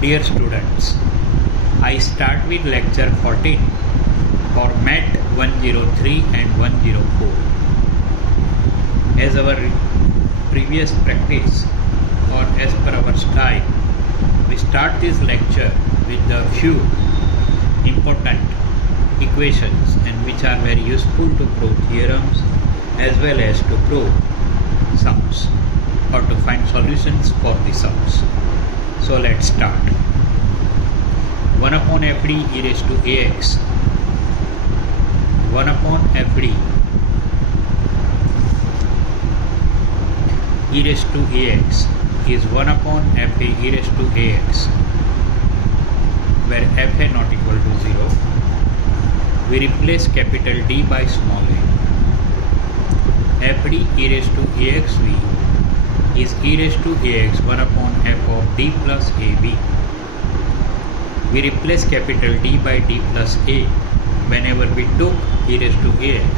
Dear students, I start with lecture 14 for Mat 103 and 104. As our previous practice or as per our style, we start this lecture with a few important equations and which are very useful to prove theorems as well as to prove sums or to find solutions for the sums. So let's start. 1 upon fd e raised to ax. 1 upon fd e raised to ax is 1 upon fa e raised to ax, where fa not equal to 0. We replace capital D by small a. fd e raised to axv is e raised to ax 1 upon f of d plus ab. We replace capital D by d plus a whenever we took e raised to ax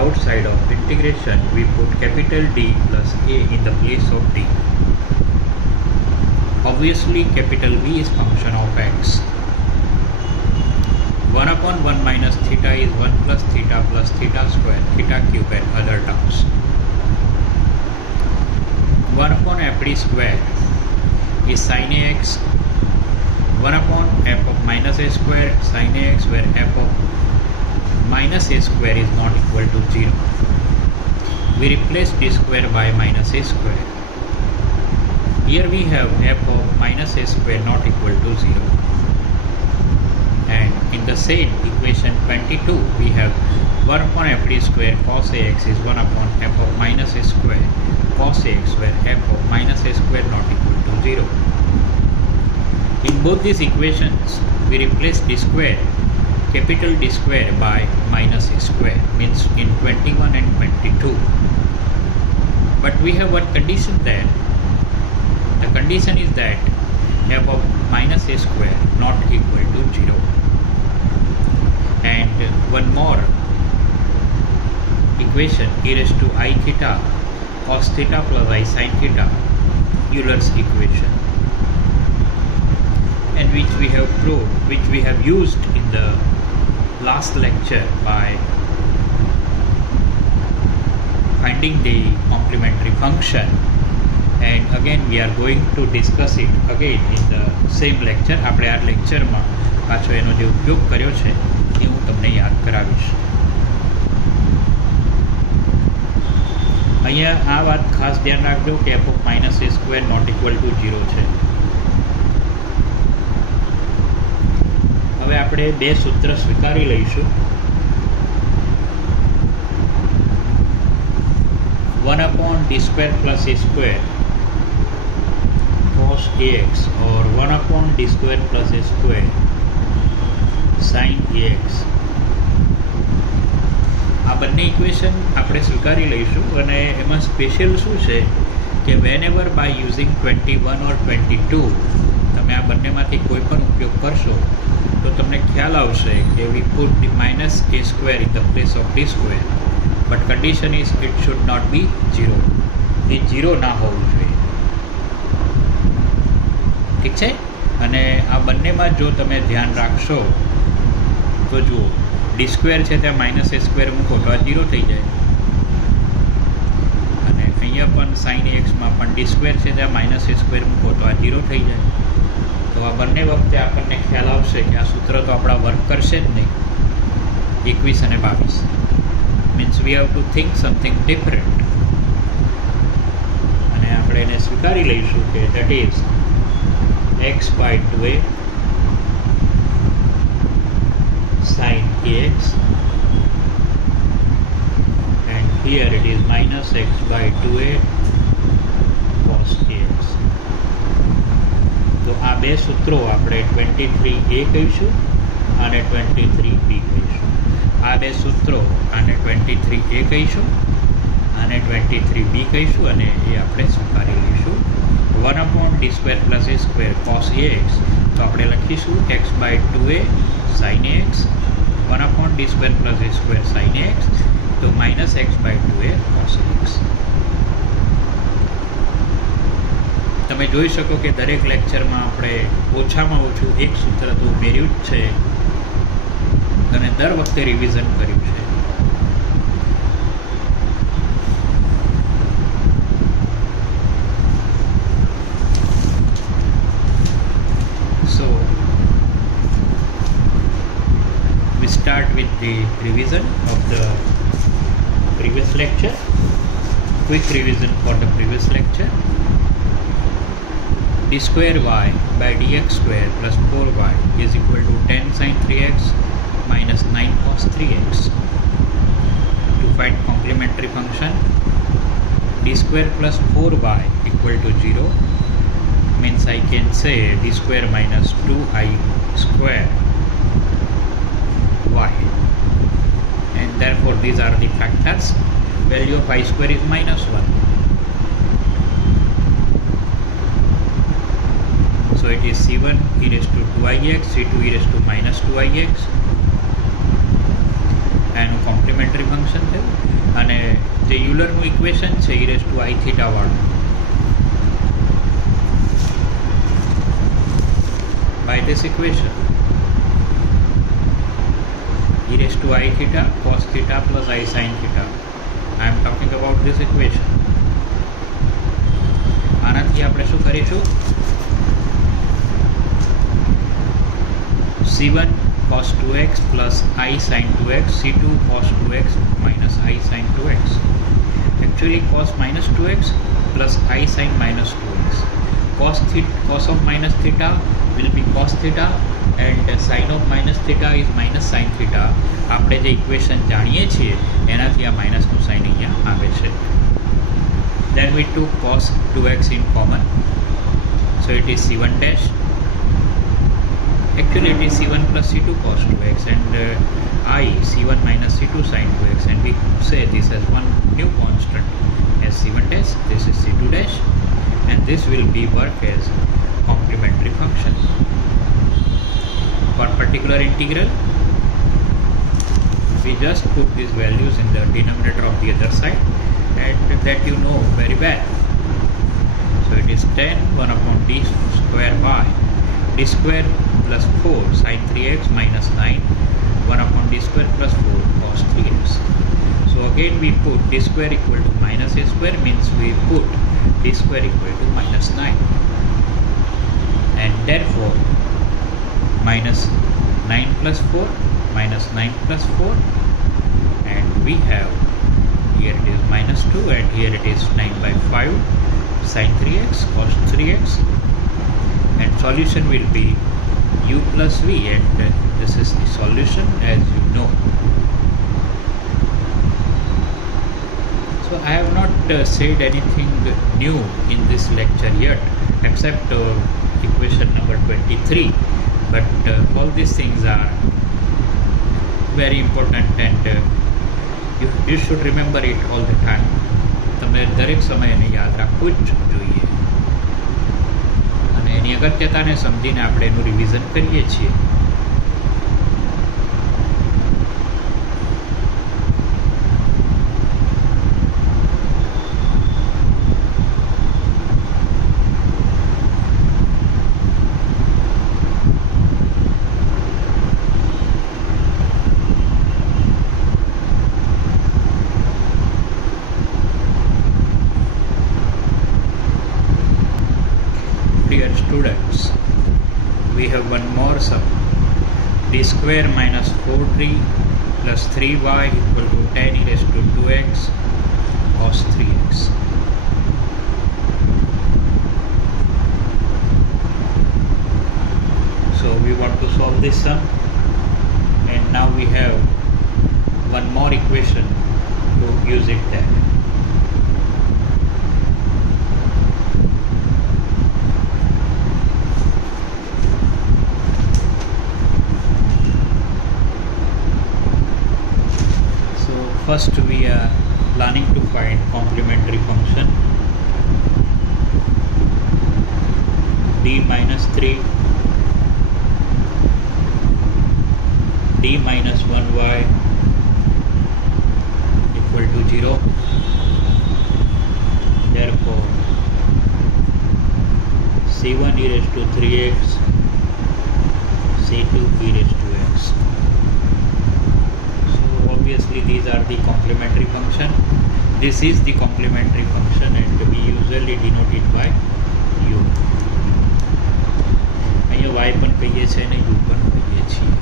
outside of integration. We put capital D plus a in the place of d. Obviously capital V is function of x. 1 upon 1 minus theta is 1 plus theta square, theta cube and other terms. 1 upon fd square is sin ax. 1 upon f of minus a square sin ax, where f of minus a square is not equal to 0. We replace d square by minus a square. Here we have f of minus a square not equal to 0. And in the same equation 22 we have 1 upon fd square cos ax is 1 upon f of minus a square cos ax, where f of minus a square not equal to 0. In both these equations we replace d square, capital D square by minus a square, means in 21 and 22. But we have one condition there. The condition is that f of minus a square not equal to 0. And one more equation, e raised to I theta cos theta plus I sin theta, Euler's equation, and which we have proved, which we have used in the last lecture by finding the complementary function, and again we are going to discuss it again in the same lecture. આપણે આ લેક્ચરમાં પાછો એનો જે ઉપયોગ કર્યો છે એ હું તમને યાદ કરાવીશ. અહીંયા આ વાત ખાસ ધ્યાન રાખજો કે f of minus a square not equal to 0 છે. હવે આપણે બે સૂત્ર સ્વીકારી લઈશું. 1 upon d square plus a square cos ax or 1 upon d square plus a square sin ax. આ બંને ઇક્વેશન આપણે સ્વીકારી લઈશું. અને એમાં સ્પેશિયલ શું છે કે વેન એવર બાય યુઝિંગ 21 ઓર 22 તમે આ બંનેમાંથી કોઈ પણ ઉપયોગ કરશો તો તમને ખ્યાલ આવશે કે we put the minus a square in the place of d square, but condition is it should not be 0. એ 0 ના હોવું જોઈએ. ઠીક છે. અને આ બંનેમાં જો તમે ધ્યાન રાખશો તો જુઓ ડી સ્ક્વેર છે ત્યાં માઇનસ એ સ્ક્વેર મૂકો તો આ 0 થઈ જાય. અને અહીંયા પણ સાઇન એક્સમાં પણ ડી સ્ક્વેર છે ત્યાં માઇનસ એ સ્ક્વેર મૂકો તો આ 0 થઈ જાય. તો આ બંને વખતે આપણને ખ્યાલ આવશે કે આ સૂત્ર તો આપણા વર્ક કરશે જ નહીં. 21 અને 22 means we have to think something different. અને આપણે એને સ્વીકારી લઈશું કે that is x by 2a sin ax, and here it is minus x by 2a cos ax. તો આ બે સૂત્રો આપણે 23a કહીશું અને 23b કહીશું. આ બે સૂત્રો આને 23a કહીશું અને 23b કહીશું અને એ આપણે સ્વીકારી લઈશું. 1 upon d square plus a square cos ax, તો આપણે લખીશું x by 2a sin ax. 1 upon d square plus a square sin ax, તો minus x by 2a cos ax. તમે જોઈ શકો કે દરેક લેક્ચરમાં આપણે ઓછામાં ઓછું એક સૂત્ર તો ઉમેર્યું જ છે અને દર વખતે રિવિઝન કર્યું છે. So we start with the revision of the previous lecture. Quick revision for the previous lecture. D square y by dx square plus 4y is equal to 10 sin 3x minus 9 cos 3x. To find complementary function, d square plus 4y equal to 0 means I can say d square minus 2i square y, and therefore these are the factors. Value of I square is minus 1. So it is c1 e raised to 2ix, c2 e raised to minus 2ix. એનું complimentary function થયું અને જે યુલરનું ઇક્વેશન છે e raised to I theta વાળું. By this equation, e raised to I theta cos theta plus I sin theta. I am talking about this equation. આનાથી આપણે શું કરીશું? c1 cos 2x plus I sin 2x, c2 cos 2x minus I sin 2x. Actually cos minus 2x plus I sin minus 2x. Cos of minus theta will be cos theta and sin of minus theta is minus sin theta. આપણે જે ઇક્વેશન જાણીએ છીએ એનાથી આ માઇનસનું સાઇન અહીંયા આવે છે. Then we took cos 2x in common, so it is c1 dash. Actually it is c1 plus c2 cos 2x and I c1 minus c2 sin 2x, and we say this as one new constant as c1 dash, this is c2 dash, and this will be work as complementary function. For particular integral, we just put these values in the denominator of the other side, and that you know very well. So it is 10 1 upon d square y, d square plus 4 sin 3x minus 9 1 upon d square plus 4 cos 3x. So again we put d square equal to minus a square, means we put d square equal to minus 9, and therefore minus 9 plus 4 minus 9 plus 4, and we have here it is minus 2 and here it is 9 by 5 sin 3x cos 3x, and solution will be u plus v, and this is the solution as you know. So I have not said anything new in this lecture yet except equation number 23, but all these things are very important and you should remember it all the time. તમે દરેક સમયને યાદ રાખવું જ જોઈએ અને એની અગત્યતાને સમજીને આપણે એનું રિવિઝન કરીએ છીએ. Dear students, we have one more sum. D square minus 4d plus 3y equal to 10 e raised to 2x cos 3x. So we want to solve this sum, and now we have one more equation to use it there. First we are planning to find complementary function d minus 3 d minus 1y equal to 0. Therefore c1 e raised to 3x, c2 e raised to x. So obviously these are the complementary function. This is the complementary function and we usually denote it by u. અહીંયા y પણ કહીએ છીએ અને u પણ કહીએ છીએ.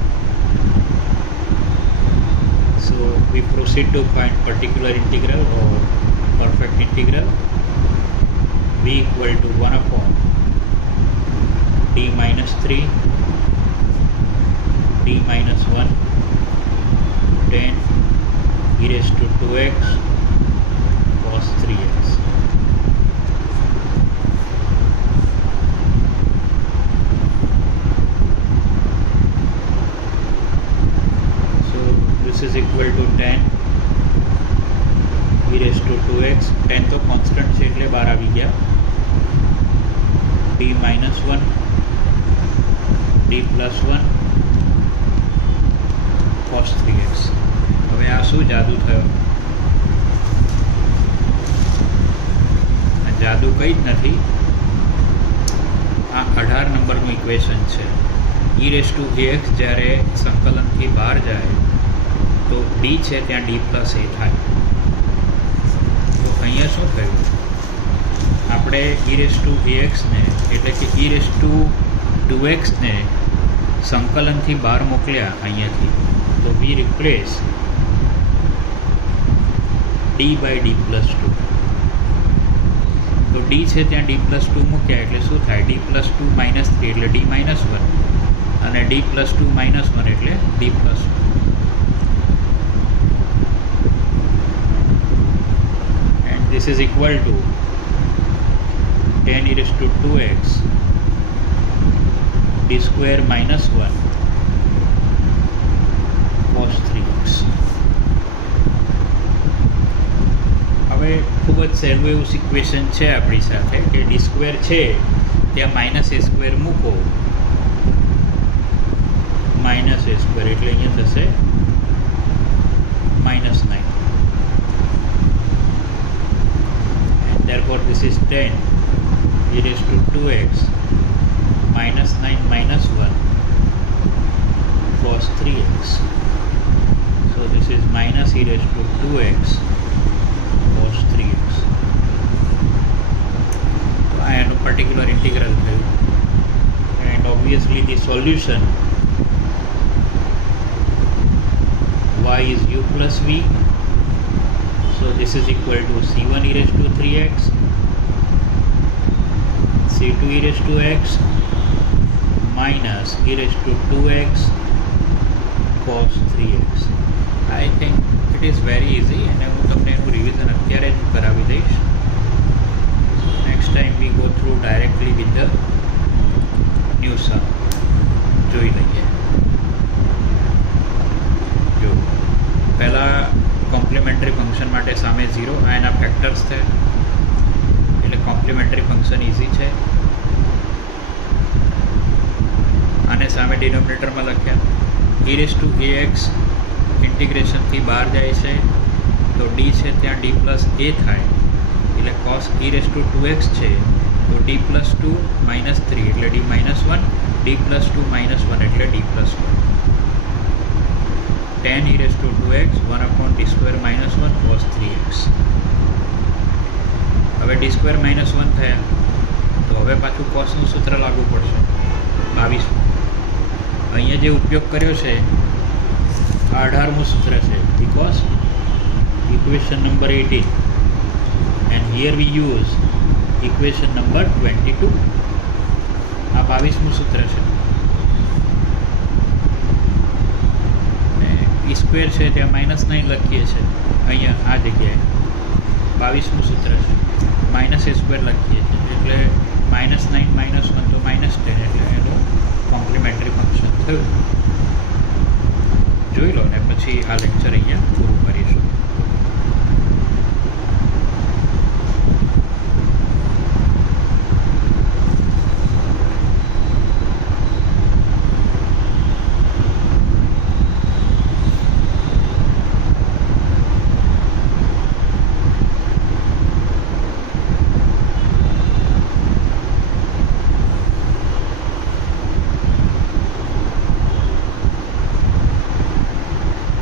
So we proceed to find particular integral or perfect integral. V equal to 1 upon d minus 3 d minus 1 10 e raised to 2x cos 3x. So this is equal to 10 e raised to 2x. 10 તો કોન્સ્ટન્ટ છે એટલે બહાર આવી ગયા. d minus 1 d plus 1 cos 3x. હવે આ શું જાદુ થયો? આ જાદુ કંઈ જ નથી. આ 18 નંબરનું ઇક્વેશન છે. e raised to ax જ્યારે સંકલનથી બહાર જાય તો d છે ત્યાં d plus a થાય. તો અહીંયા શું થયું? આપણે e raised to ax ને એટલે કે e raised to 2x ને સંકલનથી બહાર મોકલ્યા અહીંયાથી. તો વી replace d by d plus 2. તો d છે ત્યાં d plus 2 મૂક્યા એટલે શું થાય? d plus 2 minus 3 એટલે d minus 1 અને d plus 2 minus 1 એટલે d plus 2. And this is equal to 10 e raised to 2x d square minus 1 cos 3x. હવે ખૂબ જ સહેલું એવું ઇક્વેશન છે આપણી સાથે કે ડી સ્ક્વેર છે ત્યાં માઇનસ એ સ્ક્વેર મૂકો, માઇનસ એ સ્ક્વેર એટલે અહીંયા થશે -9. Therefore this is 10 e raised to 2x -9 minus 1 cos 3x. So this is minus e raised to 2x cos 3x. So I have a particular integral value, and obviously the solution y is u plus v. So this is equal to c1 e raised to 3x, c2 e raised to x minus e raised to 2x cos 3x. I think it is very easy and હું તમને એનું રિવિઝન અત્યારે જ કરાવી દઈશ. Next time we go through directly with the new sum. જોઈ લઈએ. જો પહેલાં કોમ્પ્લિમેન્ટરી ફંક્શન માટે સામે 0 આ એના ફેક્ટર્સ છે એટલે કોમ્પ્લિમેન્ટરી ફંક્શન ઇઝી છે. આને સામે ડિનોમિનેટરમાં લખ્યા. e raised to ax ઇન્ટિગ્રેશનથી બહાર જાય છે તો d છે ત્યાં d પ્લસ a થાય એટલે cos e raised to 2x છે તો d પ્લસ 2 minus 3 એટલે d minus 1, d પ્લસ 2 minus 1 એટલે d plus 1. 10 e raised to 2x 1 upon d square minus 1 cos 3x. હવે d square minus 1 થયા તો હવે પાછું cosનું સૂત્ર લાગુ પડશે 22. અહીંયા જે ઉપયોગ કર્યો છે આ 18મું સૂત્ર છે because equation number 18 and here we use equation number 22. આ 22મું સૂત્ર છે. e સ્ક્વેર છે ત્યાં -9 લખીએ છીએ અહીંયા આ જગ્યાએ 22મું સૂત્ર છે. માઇનસ એ સ્ક્વેર લખીએ છીએ એટલે -9 -1 તો -10 એટલે એનું કોમ્પ્લિમેન્ટરી ફંક્શન થયું. જોઈ લો ને પછી આ લેક્ચર અહીંયા પૂરું.